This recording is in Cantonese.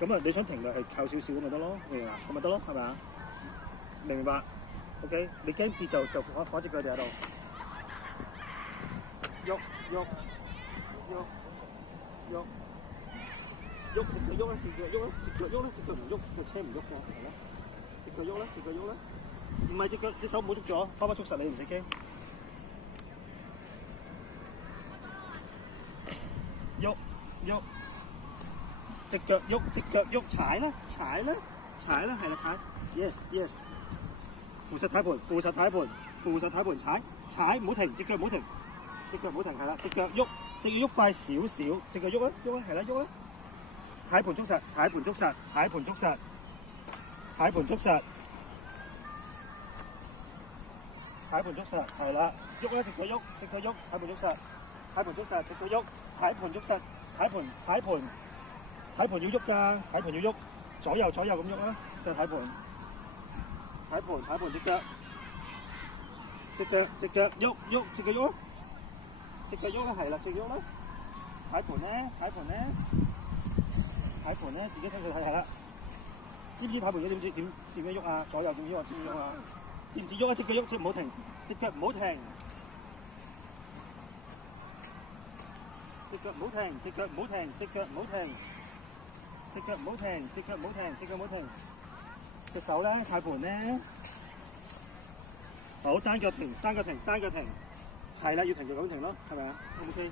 咁啊，你想停就係靠少少咁咪得咯，明嘛？咁咪得咯，係咪啊？明唔明白 ？OK， 你驚跌就放隻腳地喺度，喐喐喐喐喐，隻腳喐啦，隻腳喐啦，隻腳喐啦，隻腳唔喐，個車唔喐㗎，係咯，隻腳喐啦，隻腳喐啦，唔係隻腳隻手唔好捉咗，爸爸捉實你唔使驚，喐喐。隻腳喐，隻腳喐，踩啦，踩啦，踩啦，係啦，踩 ，yes yes， 扶實軚盤，扶實軚盤，扶實軚盤，踩，踩，唔好停，隻腳唔好停，隻腳唔好停，係啦，隻腳喐，隻腳喐快少少，隻腳喐啦，喐啦，係啦，喐啦，軚盤捉實，軚盤捉實，軚盤捉實，軚盤捉實，軚盤捉實，係啦，喐啦，隻腳喐，隻腳喐，軚盤捉實，軚盤捉實，隻腳喐，軚盤捉實，軚盤，軚盤。軚盤要喐㗎，軚盤要喐，左右咁喐啦，就軚盤，軚盤隻腳喐，隻腳喐，隻腳喐啦，隻腳喐啦，係啦，隻腳喐啦，軚盤咧，自己睇佢睇係啦，知唔知軚盤點樣喐啊？左右點喐啊？知唔知喐啊？隻腳喐，隻唔好停，隻腳唔好停。隻腳唔好停，隻腳唔好停，隻腳唔好停，隻腳唔好停，隻腳唔好停，隻腳唔好停。隻手咧，軚盤咧，好單腳停，單腳停，單腳停，係啦，要停就咁停咯，係咪啊 ？OK。